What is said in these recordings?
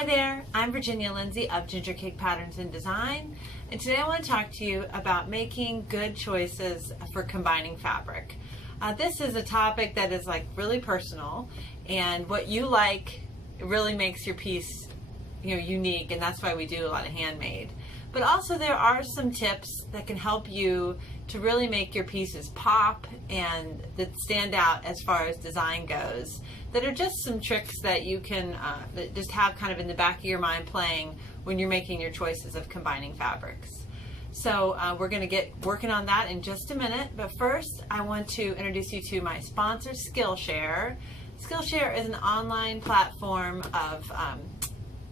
Hi there, I'm Virginia Lindsay of Ginger Cake Patterns and Design, and today I want to talk to you about making good choices for combining fabric. This is a topic that is really personal, and what you like really makes your piece unique, and that's why we do a lot of handmade. But also there are some tips that can help you to really make your pieces pop and that stand out as far as design goes, that are just some tricks that you can that just have kind of in the back of your mind playing when you're making your choices of combining fabrics. So we're going to get working on that in just a minute, but first I want to introduce you to my sponsor, Skillshare. Skillshare is an online platform of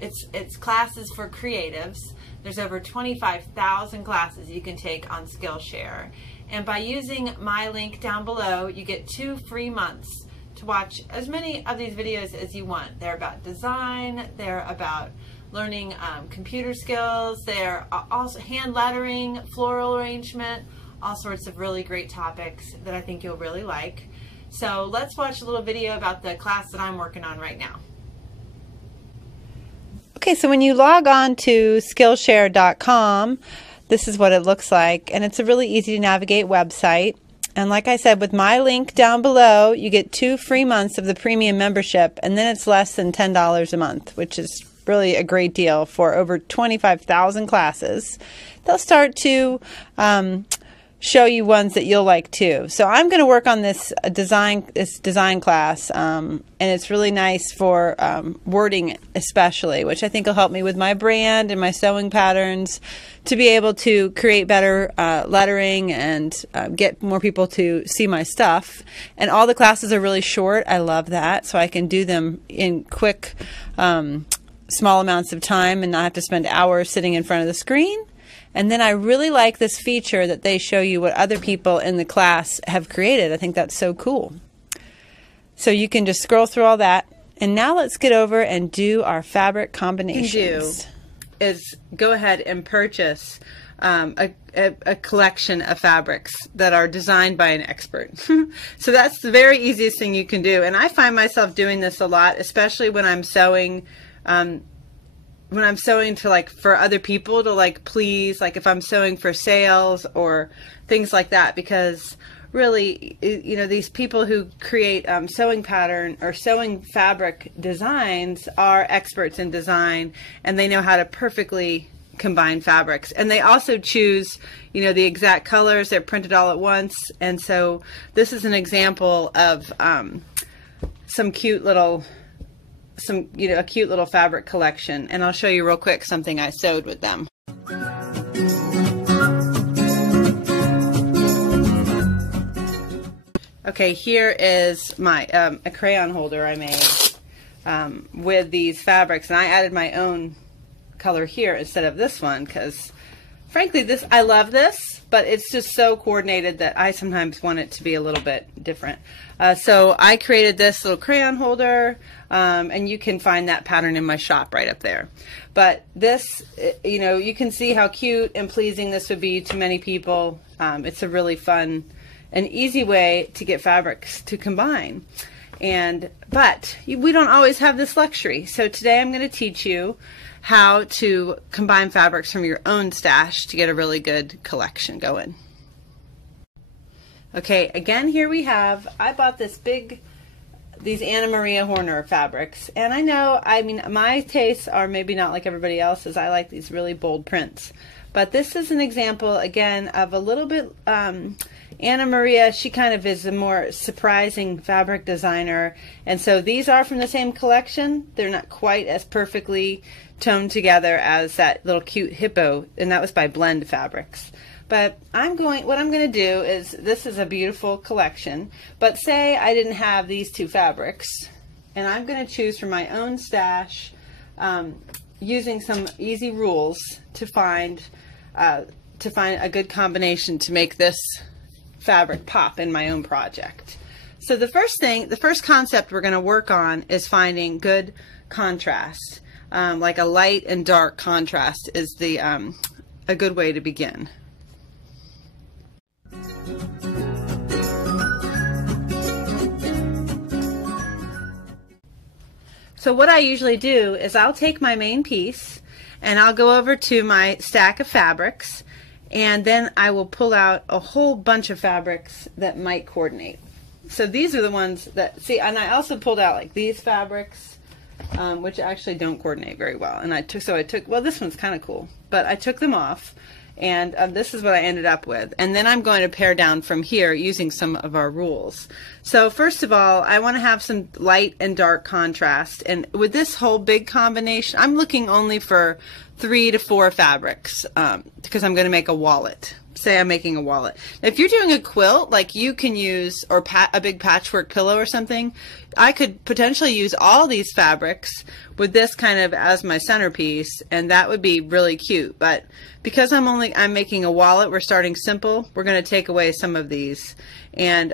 it's classes for creatives. There's over 25,000 classes you can take on Skillshare, and by using my link down below you get 2 free months to watch as many of these videos as you want. They're about design, they're about learning computer skills, they're also hand lettering, floral arrangement, all sorts of really great topics that I think you'll really like. So let's watch a little video about the class that I'm working on right now. Okay, so when you log on to Skillshare.com, this is what it looks like, and it's a really easy to navigate website. And like I said, with my link down below, you get 2 free months of the premium membership, and then it's less than $10 a month, which is really a great deal for over 25,000 classes. They'll start to show you ones that you'll like too. So I'm going to work on this design class, and it's really nice for wording especially, which I think will help me with my brand and my sewing patterns to be able to create better lettering and get more people to see my stuff. And all the classes are really short. I love that, so I can do them in quick small amounts of time and not have to spend hours sitting in front of the screen. And then I really like this feature that they show you what other people in the class have created. I think that's so cool. So you can just scroll through all that. And now let's get over and do our fabric combinations. What you can do is go ahead and purchase a collection of fabrics that are designed by an expert. So that's the very easiest thing you can do. And I find myself doing this a lot, especially when I'm sewing to for other people to please, if I'm sewing for sales or things like that, because really, these people who create sewing pattern or sewing fabric designs are experts in design, and they know how to perfectly combine fabrics, and they also choose the exact colors. They're printed all at once, and so this is an example of a cute little fabric collection, and I'll show you real quick something I sewed with them. Okay, here is my a crayon holder I made with these fabrics, and I added my own color here instead of this one because frankly I love this, but it's just so coordinated that I sometimes want it to be a little bit different. So I created this little crayon holder, and you can find that pattern in my shop right up there. But this, you can see how cute and pleasing this would be to many people. It's a really fun and easy way to get fabrics to combine. But we don't always have this luxury. So today I'm going to teach you how to combine fabrics from your own stash to get a really good collection going. Okay, again, here we have, I bought these Anna Maria Horner fabrics, and I mean, my tastes are maybe not like everybody else's. I like these really bold prints. But this is an example, again, of a little bit, Anna Maria, she kind of is a more surprising fabric designer, and so these are from the same collection. They're not quite as perfectly toned together as that little cute hippo, and that was by Blend Fabrics. But what I'm going to do is, this is a beautiful collection, but say I didn't have these 2 fabrics, and I'm going to choose from my own stash using some easy rules to find a good combination to make this fabric pop in my own project. So the first concept we're going to work on is finding good contrast. Like a light and dark contrast is a good way to begin. So what I usually do is I'll take my main piece and I'll go over to my stack of fabrics, and then I will pull out a whole bunch of fabrics that might coordinate. So these are the ones that, see, and I also pulled out like these fabrics, which actually don't coordinate very well. And I took, well, this one's kind of cool, but I took them off, and this is what I ended up with. And then I'm going to pare down from here using some of our rules. So first of all, I want to have some light and dark contrast. And with this whole big combination, I'm looking only for 3 to 4 fabrics because I'm going to make a wallet. Say I'm making a wallet. Now, if you're doing a quilt, like you can use, or a big patchwork pillow or something, I could potentially use all these fabrics with this kind of as my centerpiece, and that would be really cute. But because I'm making a wallet, we're starting simple. We're going to take away some of these and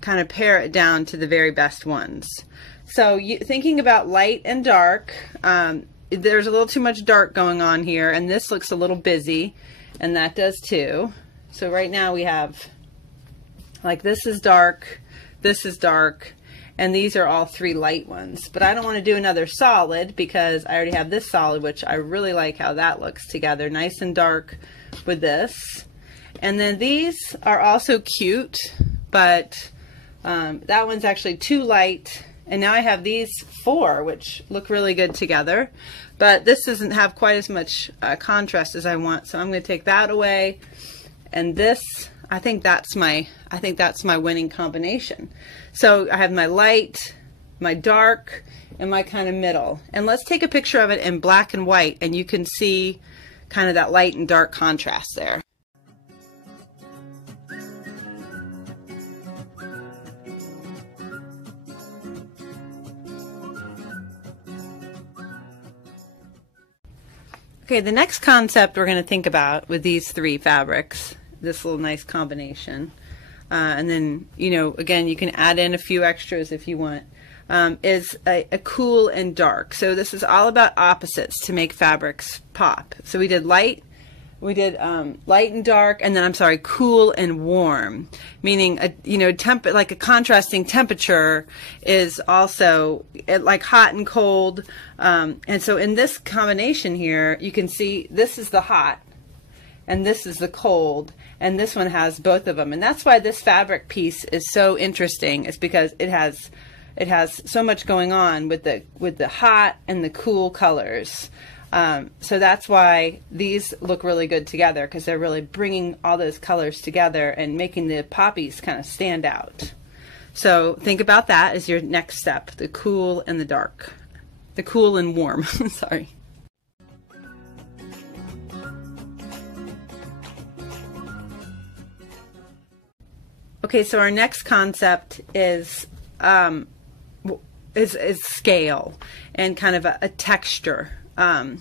kind of pare it down to the very best ones. So thinking about light and dark, there's a little too much dark going on here, and this looks a little busy. And that does too. So right now we have, like, this is dark, and these are all 3 light ones. But I don't want to do another solid because I already have this solid, which I really like how that looks together. Nice and dark with this. And then these are also cute, but that one's actually too light. And now I have these 4, which look really good together. But this doesn't have quite as much contrast as I want, so I'm going to take that away. And this, I think that's my winning combination. So I have my light, my dark, and my kind of middle. And let's take a picture of it in black and white, and you can see kind of that light and dark contrast there. Okay, the next concept we're going to think about with these 3 fabrics, this little nice combination, and then, you know, again, you can add in a few extras if you want, is a cool and dark. So this is all about opposites to make fabrics pop. So we did light and dark, and then, I'm sorry, cool and warm, meaning like a contrasting temperature is also like hot and cold. And so in this combination here, you can see this is the hot and this is the cold, and this one has both of them. And that's why this fabric piece is so interesting. It's because it has so much going on with the hot and the cool colors. So that's why these look really good together, because they're really bringing all those colors together and making the poppies kind of stand out. So think about that as your next step, the cool and the dark. The cool and warm, sorry. Okay, so our next concept is scale and kind of a texture. And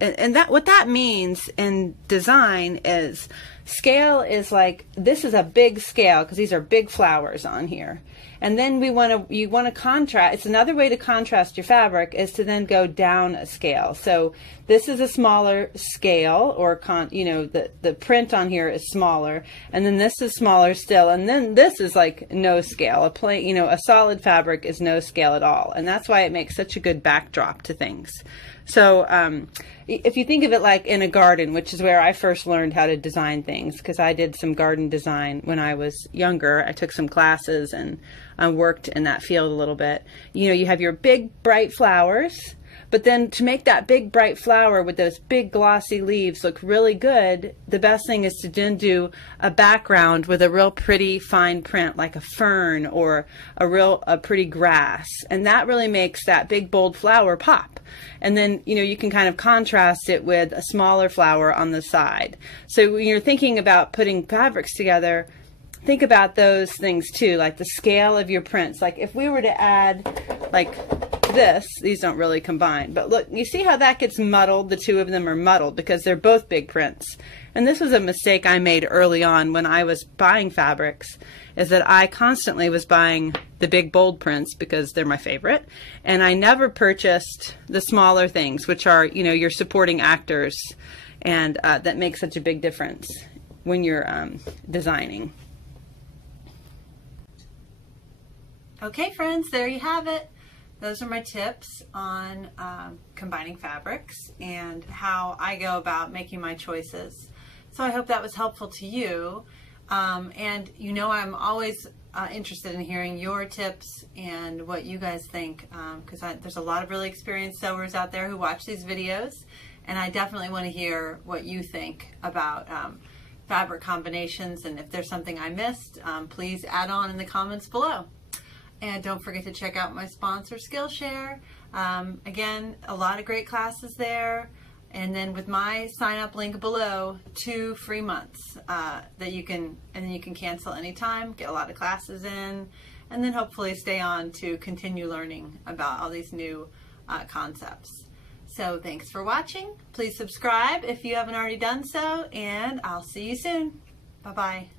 that, what that means in design is scale is like, this is a big scale because these are big flowers on here. And then you want to contrast. It's another way to contrast your fabric is to then go down a scale. So this is a smaller scale, or the print on here is smaller, and then this is smaller still, and then this is like no scale. A plain, a solid fabric is no scale at all, and that's why it makes such a good backdrop to things. So if you think of it like in a garden, which is where I first learned how to design things, because I did some garden design when I was younger. I took some classes and worked in that field a little bit. You have your big bright flowers, but then to make that big bright flower with those big glossy leaves look really good, the best thing is to then do a background with a real pretty fine print like a fern or a pretty grass, and that really makes that big bold flower pop. And then you can kind of contrast it with a smaller flower on the side. So when you're thinking about putting fabrics together, think about those things too, like the scale of your prints. Like if we were to add like this, these don't really combine, but look, you see how that gets muddled? The two of them are muddled because they're both big prints. And this was a mistake I made early on when I was buying fabrics, is that I constantly was buying the big bold prints because they're my favorite, and I never purchased the smaller things, which are your supporting actors, and that makes such a big difference when you're designing. Okay, friends, there you have it. those are my tips on combining fabrics and how I go about making my choices. So I hope that was helpful to you. And you know, I'm always interested in hearing your tips and what you guys think, because there's a lot of really experienced sewers out there who watch these videos, and I definitely want to hear what you think about fabric combinations, and if there's something I missed, please add on in the comments below. And don't forget to check out my sponsor, Skillshare. Again, a lot of great classes there. And then with my sign up link below, 2 free months that you can, and then you can cancel anytime, get a lot of classes in, and then hopefully stay on to continue learning about all these new concepts. So thanks for watching. Please subscribe if you haven't already done so, and I'll see you soon. Bye-bye.